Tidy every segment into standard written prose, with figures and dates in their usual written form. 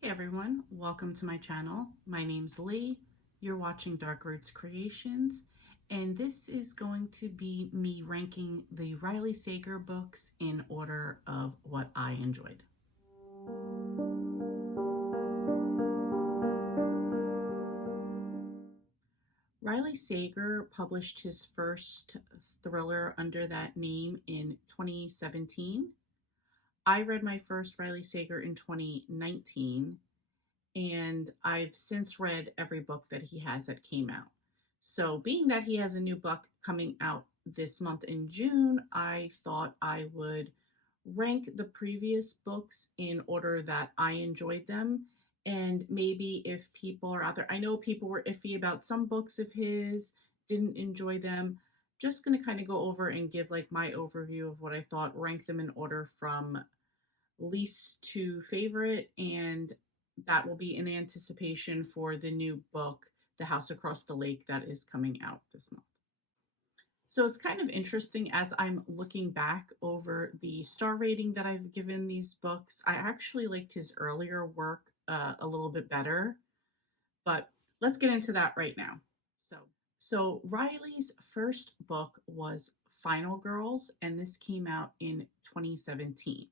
Hey everyone, welcome to my channel. My name's Lee. You're watching Dark Roots Creations, and this is going to be me ranking the Riley Sager books in order of what I enjoyed. Riley Sager published his first thriller under that name in 2017. I read my first Riley Sager in 2019, and I've since read every book that he has that came out. So, being that he has a new book coming out this month in June, I thought I would rank the previous books in order that I enjoyed them. And maybe if people are out there, I know people were iffy about some books of his, didn't enjoy them. Just going to kind of go over and give like my overview of what I thought, rank them in order from least to favorite, and that will be in anticipation for the new book, The House Across the Lake, that is coming out this month. So it's kind of interesting as I'm looking back over the star rating that I've given these books. I actually liked his earlier work a little bit better, but let's get into that right now. So, so Riley's first book was Final Girls, and this came out in 2017.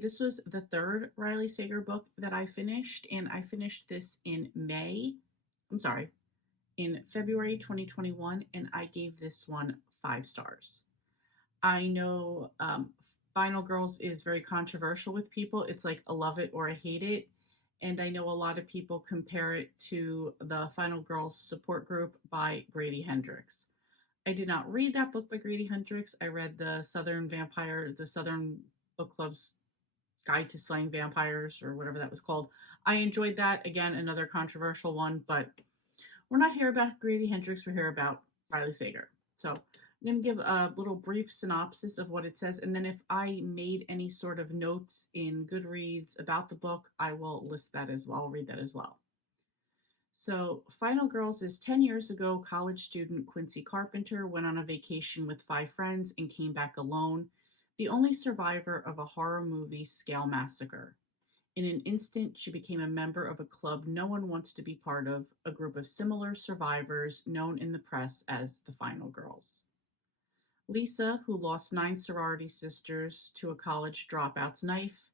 This was the third Riley Sager book that I finished, and I finished this in in February 2021, and I gave this one 5 stars. I know Final Girls is very controversial with people. It's like a love it or a hate it. And I know a lot of people compare it to the Final Girls support group by Grady Hendrix. I did not read that book by Grady Hendrix. I read the Southern Book Club's Guide to Slaying Vampires, or whatever that was called. I enjoyed that. Again, another controversial one, but we're not here about Grady Hendrix. We're here about Riley Sager. So I'm going to give a little brief synopsis of what it says, and then if I made any sort of notes in Goodreads about the book, I will list that as well. I'll read that as well. So, Final Girls is 10 years ago, college student Quincy Carpenter went on a vacation with 5 friends and came back alone, the only survivor of a horror movie scale massacre. In an instant, she became a member of a club no one wants to be part of, a group of similar survivors known in the press as the Final Girls. Lisa, who lost 9 sorority sisters to a college dropout's knife,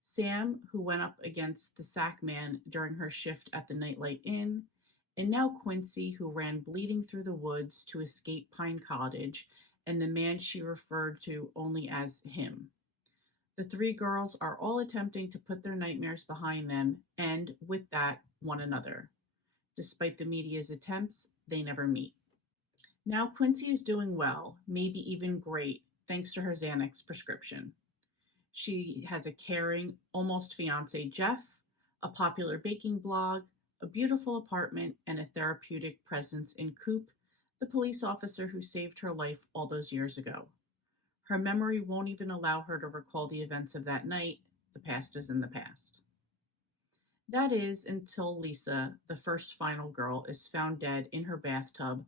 Sam, who went up against the sack man during her shift at the Nightlight Inn, and now Quincy, who ran bleeding through the woods to escape Pine Cottage, and the man she referred to only as him. The 3 girls are all attempting to put their nightmares behind them and, with that, one another. Despite the media's attempts, they never meet. Now Quincy is doing well, maybe even great, thanks to her Xanax prescription. She has a caring, almost fiance, Jeff, a popular baking blog, a beautiful apartment, and a therapeutic presence in Coop, the police officer who saved her life all those years ago. Her memory won't even allow her to recall the events of that night. The past is in the past. That is until Lisa, the first final girl, is found dead in her bathtub,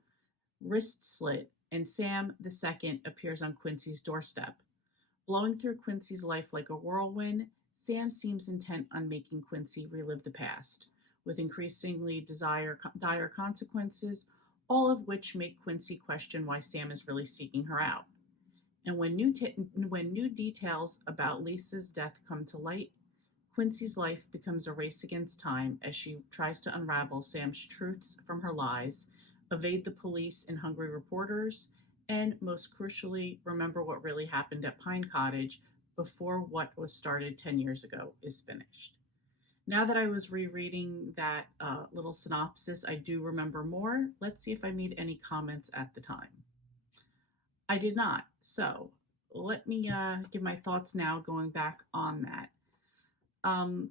wrist slit, and Sam, the second, appears on Quincy's doorstep. Blowing through Quincy's life like a whirlwind, Sam seems intent on making Quincy relive the past, with increasingly dire consequences, all of which make Quincy question why Sam is really seeking her out. And when new details about Lisa's death come to light, Quincy's life becomes a race against time as she tries to unravel Sam's truths from her lies, evade the police and hungry reporters, and most crucially, remember what really happened at Pine Cottage before what was started 10 years ago is finished. Now that I was rereading that little synopsis, I do remember more. Let's see if I made any comments at the time. I did not. So let me give my thoughts now going back on that. Um,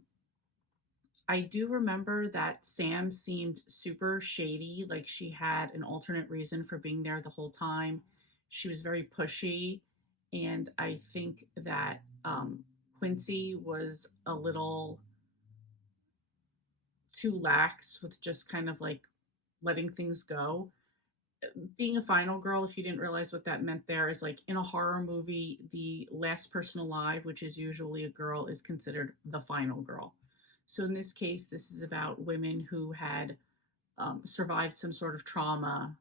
I do remember that Sam seemed super shady, like she had an alternate reason for being there the whole time. She was very pushy, and I think that Quincy was a little too lax with just kind of like letting things go. being a final girl, if you didn't realize what that meant there, is like in a horror movie, the last person alive, which is usually a girl, is considered the final girl. So in this case, this is about women who had survived some sort of trauma,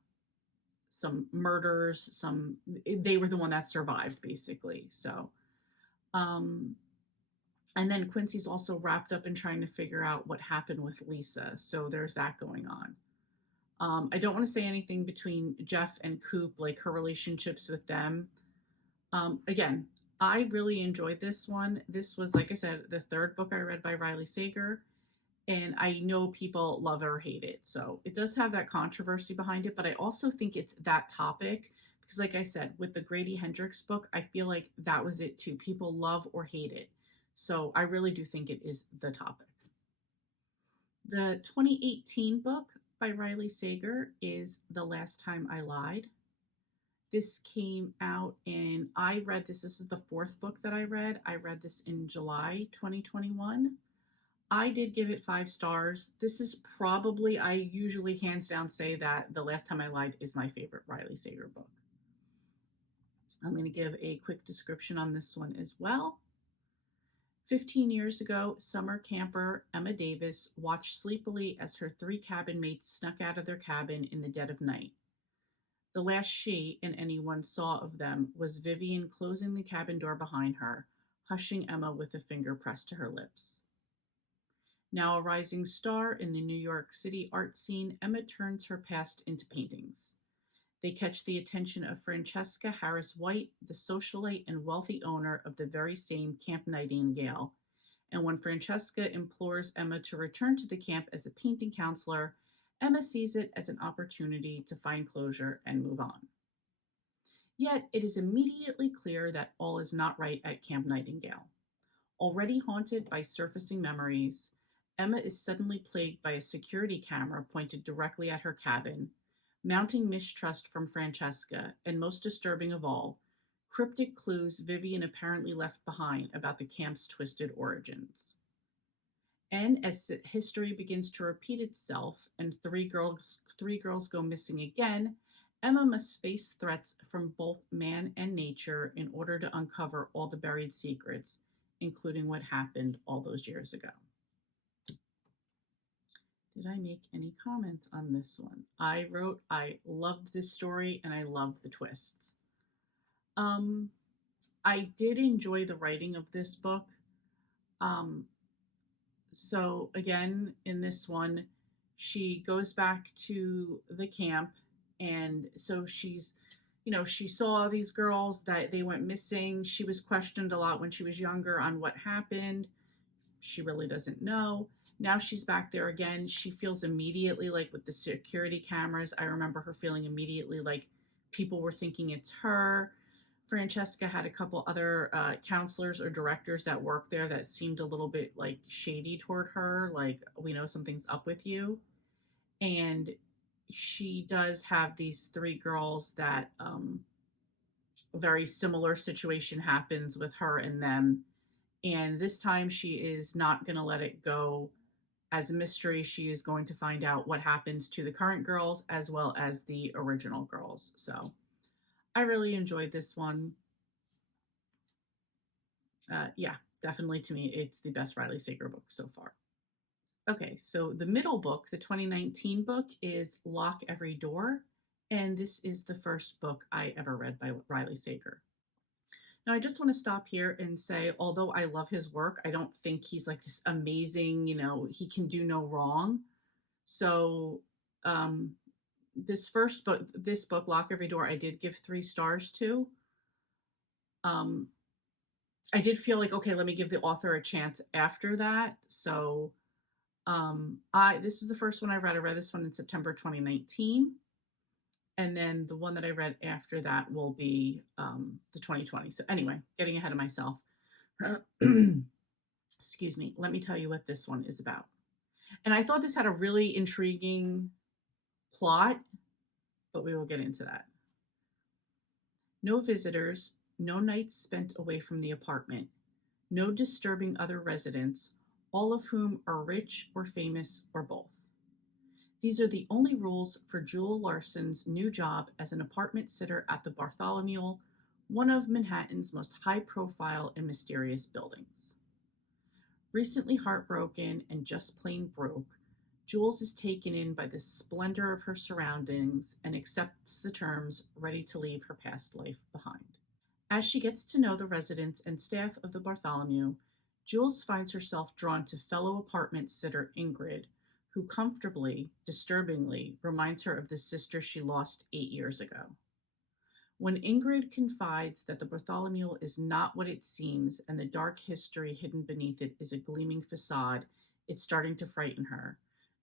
some murders, they were the one that survived basically. So, um, and then Quincy's also wrapped up in trying to figure out what happened with Lisa. So there's that going on. I don't want to say anything between Jeff and Coop, like her relationships with them. Again, I really enjoyed this one. This was, like I said, the third book I read by Riley Sager, and I know people love it or hate it. So it does have that controversy behind it, but I also think it's that topic because, like I said, with the Grady Hendrix book, I feel like that was it too. People love or hate it. So I really do think it is the topic. The 2018 book by Riley Sager is The Last Time I Lied. This came out and I read this. This is the fourth book that I read. I read this in July 2021. I did give it 5 stars. This is probably, I usually hands down say that The Last Time I Lied is my favorite Riley Sager book. I'm going to give a quick description on this one as well. 15 years ago, summer camper Emma Davis watched sleepily as her 3 cabin mates snuck out of their cabin in the dead of night. The last she and anyone saw of them was Vivian closing the cabin door behind her, hushing Emma with a finger pressed to her lips. Now a rising star in the New York City art scene, Emma turns her past into paintings. They catch the attention of Francesca Harris White, the socialite and wealthy owner of the very same Camp Nightingale. And when Francesca implores Emma to return to the camp as a painting counselor, Emma sees it as an opportunity to find closure and move on. Yet it is immediately clear that all is not right at Camp Nightingale. Already haunted by surfacing memories, Emma is suddenly plagued by a security camera pointed directly at her cabin, mounting mistrust from Francesca, and most disturbing of all, cryptic clues Vivian apparently left behind about the camp's twisted origins. And as history begins to repeat itself and three girls go missing again, Emma must face threats from both man and nature in order to uncover all the buried secrets, including what happened all those years ago. Did I make any comments on this one? I wrote, I loved this story and I loved the twists. I did enjoy the writing of this book. So again, in this one, she goes back to the camp, and so she's, she saw these girls that they went missing. She was questioned a lot when she was younger on what happened. She really doesn't know. Now she's back there again. She feels immediately like with the security cameras, I remember her feeling immediately like people were thinking it's her. Francesca had a couple other counselors or directors that worked there that seemed a little bit like shady toward her, like, we know something's up with you. And she does have these 3 girls that a very similar situation happens with her and them. And this time she is not going to let it go as a mystery. She is going to find out what happens to the current girls as well as the original girls. So I really enjoyed this one. Yeah, definitely to me, it's the best Riley Sager book so far. Okay, so the middle book, the 2019 book, is Lock Every Door. And this is the first book I ever read by Riley Sager. Now, I just want to stop here and say, although I love his work, I don't think he's like this amazing, he can do no wrong. So this book, Lock Every Door, I did give 3 stars to. I did feel like, okay, let me give the author a chance after that. So this is the first one I read. I read this one in September 2019. And then the one that I read after that will be the 2020. So anyway, getting ahead of myself. Excuse me. Let me tell you what this one is about. And I thought this had a really intriguing plot, but we will get into that. No visitors, no nights spent away from the apartment, no disturbing other residents, all of whom are rich or famous or both. These are the only rules for Jewel Larson's new job as an apartment sitter at the Bartholomew, one of Manhattan's most high profile and mysterious buildings. Recently heartbroken and just plain broke, Jules is taken in by the splendor of her surroundings and accepts the terms, ready to leave her past life behind. As she gets to know the residents and staff of the Bartholomew, Jules finds herself drawn to fellow apartment sitter Ingrid, who comfortably, disturbingly, reminds her of the sister she lost 8 years ago. When Ingrid confides that the Bartholomew is not what it seems and the dark history hidden beneath it is a gleaming facade, it's starting to frighten her.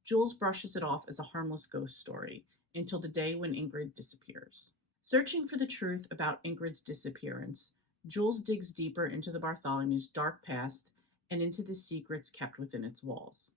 Jules brushes it off as a harmless ghost story until the day when Ingrid disappears. Searching for the truth about Ingrid's disappearance, Jules digs deeper into the Bartholomew's dark past and into the secrets kept within its walls.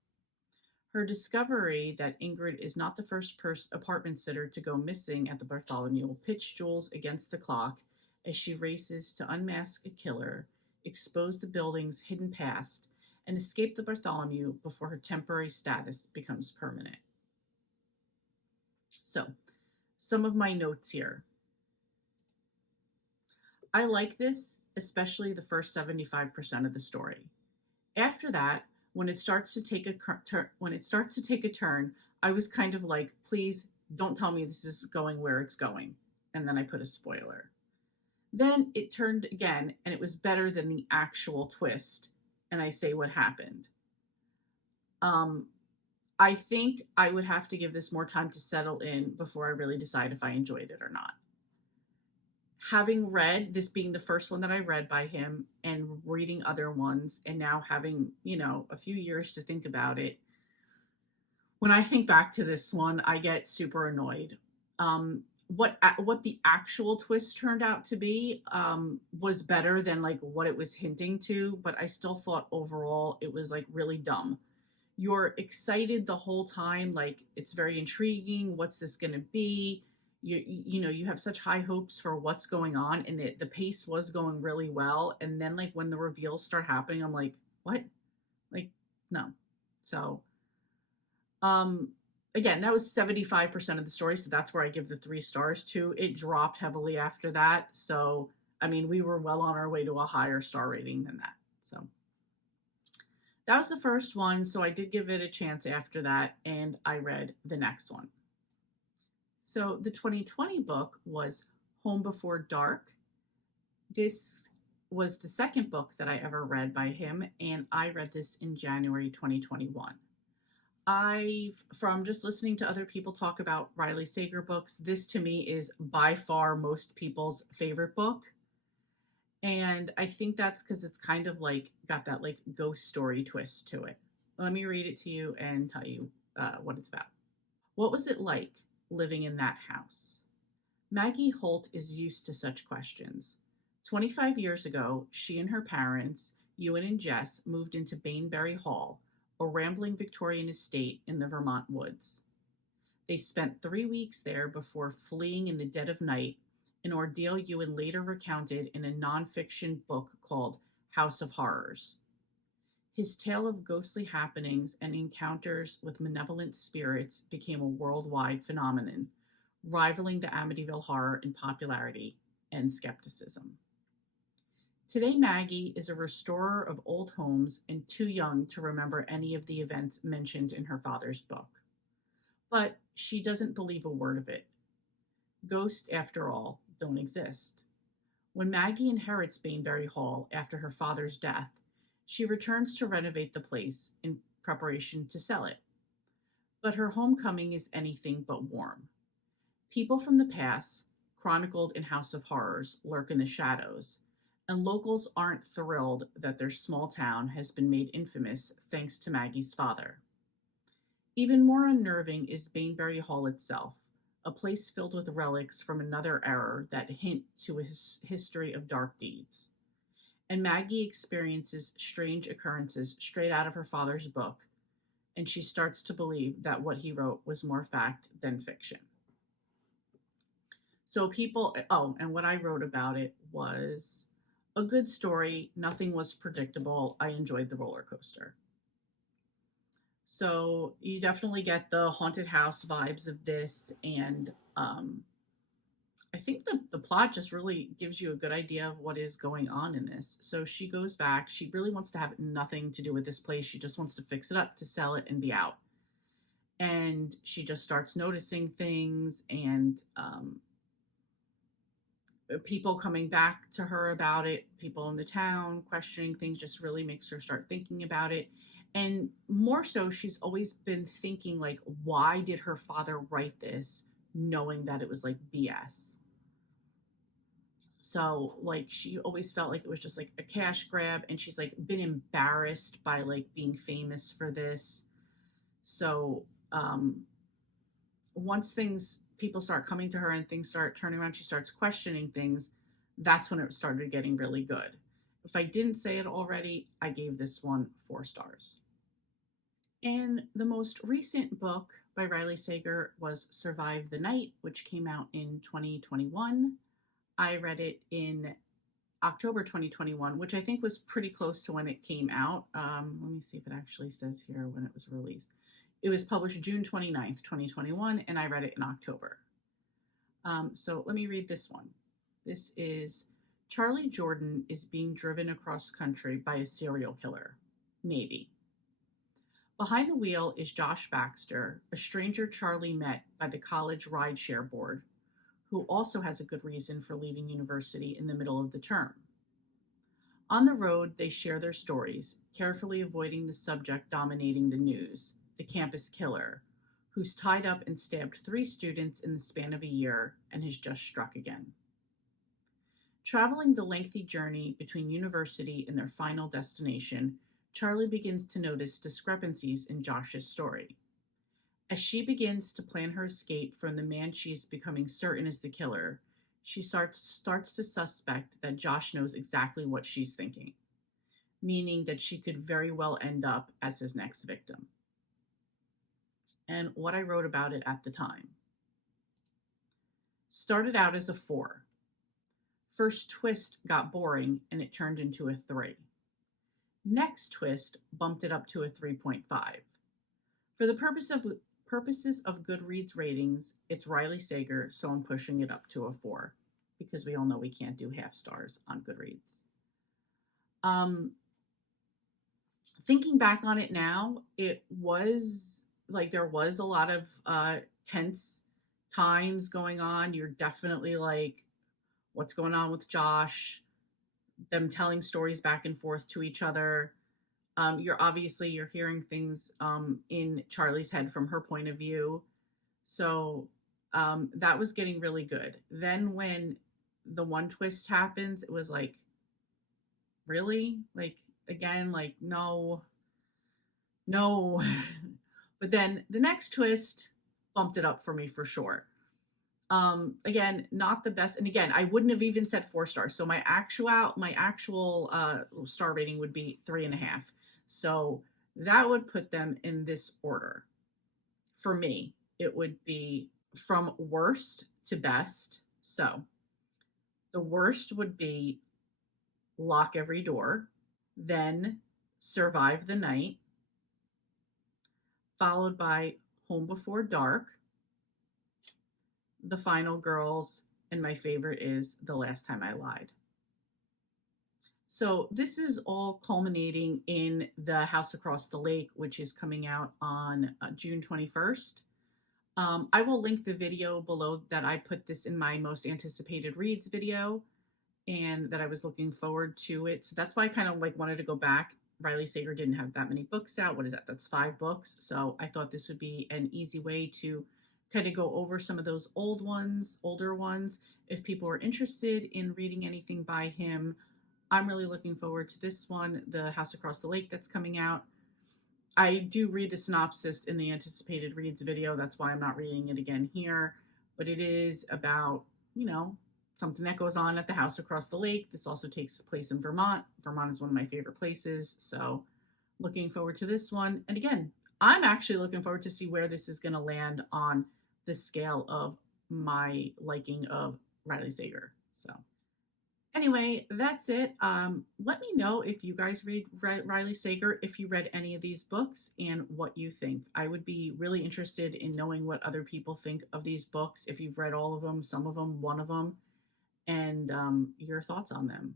Her discovery that Ingrid is not the first apartment sitter to go missing at the Bartholomew will pitch Jules against the clock as she races to unmask a killer, expose the building's hidden past, and escape the Bartholomew before her temporary status becomes permanent. So, some of my notes here. I like this, especially the first 75% of the story. After that, when it starts to take a turn, I was kind of like, please don't tell me this is going where it's going. And then I put a spoiler. Then it turned again, and it was better than the actual twist. And I say what happened. I think I would have to give this more time to settle in before I really decide if I enjoyed it or not. Having read this being the first one that I read by him and reading other ones and now having, a few years to think about it, when I think back to this one, I get super annoyed. What the actual twist turned out to be was better than like what it was hinting to, but I still thought overall it was like really dumb. You're excited the whole time, like it's very intriguing. What's this going to be? You have such high hopes for what's going on, and the pace was going really well. And then like when the reveals start happening, I'm like, what? Like, no. So, again, that was 75% of the story. So that's where I give the 3 stars to. It dropped heavily after that. So, I mean, we were well on our way to a higher star rating than that. So that was the first one. So I did give it a chance after that, and I read the next one. So the 2020 book was Home Before Dark. This was the second book that I ever read by him, and I read this in January 2021. From just listening to other people talk about Riley Sager books, this to me is by far most people's favorite book. And I think that's because it's kind of like got that like ghost story twist to it. Let me read it to you and tell you what it's about. What was it like living in that house? Maggie Holt is used to such questions. 25 years ago, she and her parents, Ewan and Jess, moved into Bainbury Hall, a rambling Victorian estate in the Vermont woods. They spent 3 weeks there before fleeing in the dead of night, an ordeal Ewan later recounted in a nonfiction book called House of Horrors. His tale of ghostly happenings and encounters with malevolent spirits became a worldwide phenomenon, rivaling the Amityville Horror in popularity and skepticism. Today, Maggie is a restorer of old homes and too young to remember any of the events mentioned in her father's book. But she doesn't believe a word of it. Ghosts, after all, don't exist. When Maggie inherits Bainbury Hall after her father's death, she returns to renovate the place in preparation to sell it. But her homecoming is anything but warm. People from the past, chronicled in House of Horrors, lurk in the shadows, and locals aren't thrilled that their small town has been made infamous thanks to Maggie's father. Even more unnerving is Bainbury Hall itself, a place filled with relics from another era that hint to a history of dark deeds. And Maggie experiences strange occurrences straight out of her father's book, and she starts to believe that what he wrote was more fact than fiction. So and what I wrote about it was a good story. Nothing was predictable. I enjoyed the roller coaster. So you definitely get the haunted house vibes of this, and I think the plot just really gives you a good idea of what is going on in this. So she goes back. She really wants to have nothing to do with this place. She just wants to fix it up, to sell it, and be out. And she just starts noticing things, and people coming back to her about it, people in the town questioning things, just really makes her start thinking about it. And more so, she's always been thinking, like, why did her father write this, knowing that it was like BS? So, like, she always felt like it was just like a cash grab, and she's like been embarrassed by like being famous for this. So, um, once things people start coming to her and things start turning around, she starts questioning things. That's when it started getting really good. If I didn't say it already, I gave this one 4 stars. And the most recent book by Riley Sager was Survive the Night, which came out in 2021. I read it in October 2021, which I think was pretty close to when it came out. Let me see if it actually says here when it was released. It was published June 29th, 2021, and I read it in October. So let me read this one. This is Charlie Jordan is being driven across country by a serial killer. Maybe. Behind the wheel is Josh Baxter, a stranger Charlie met by the college rideshare board, who also has a good reason for leaving university in the middle of the term. On the road, they share their stories, carefully avoiding the subject dominating the news, the campus killer, who's tied up and stabbed 3 students in the span of a year and has just struck again. Traveling the lengthy journey between university and their final destination, Charlie begins to notice discrepancies in Josh's story. As she begins to plan her escape from the man she's becoming certain is the killer, she starts to suspect that Josh knows exactly what she's thinking, meaning that she could very well end up as his next victim. And what I wrote about it at the time. Started out as a 4. First twist got boring and it turned into a 3. Next twist bumped it up to a 3.5. For the purposes of Goodreads ratings, it's Riley Sager, so I'm pushing it up to a 4 because we all know we can't do half stars on Goodreads. Thinking back on it now, it was like there was a lot of tense times going on. You're definitely like, what's going on with Josh? Them telling stories back and forth to each other. You're hearing things in Charlie's head from her point of view. So that was getting really good. Then when the one twist happens, it was like, really? Like, again, like, no. But then the next twist bumped it up for me for sure. Again, not the best. And again, I wouldn't have even said 4 stars. So my actual star rating would be 3.5. So that would put them in this order. For me, it would be from worst to best. So the worst would be Lock Every Door, then Survive the Night, followed by Home Before Dark, The Final Girls, and my favorite is The Last Time I Lied. So this is all culminating in The House Across the Lake, which is coming out on June 21st. I will link the video below that I put this in my most anticipated reads video and that I was looking forward to it. So that's why I kind of like wanted to go back. Riley Sager didn't have that many books out. What is that? That's 5 books. So I thought this would be an easy way to kind of go over some of those older ones. If people are interested in reading anything by him, I'm really looking forward to this one, The House Across the Lake, that's coming out. I do read the synopsis in the anticipated reads video. That's why I'm not reading it again here. But it is about, something that goes on at the house across the lake. This also takes place in Vermont. Vermont is one of my favorite places. So looking forward to this one. And again, I'm actually looking forward to see where this is going to land on the scale of my liking of Riley Sager. So Anyway, that's it. Let me know if you guys read Riley Sager, if you read any of these books, and what you think. I would be really interested in knowing what other people think of these books, if you've read all of them, some of them, one of them, and your thoughts on them.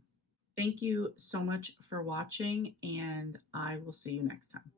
Thank you so much for watching, and I will see you next time.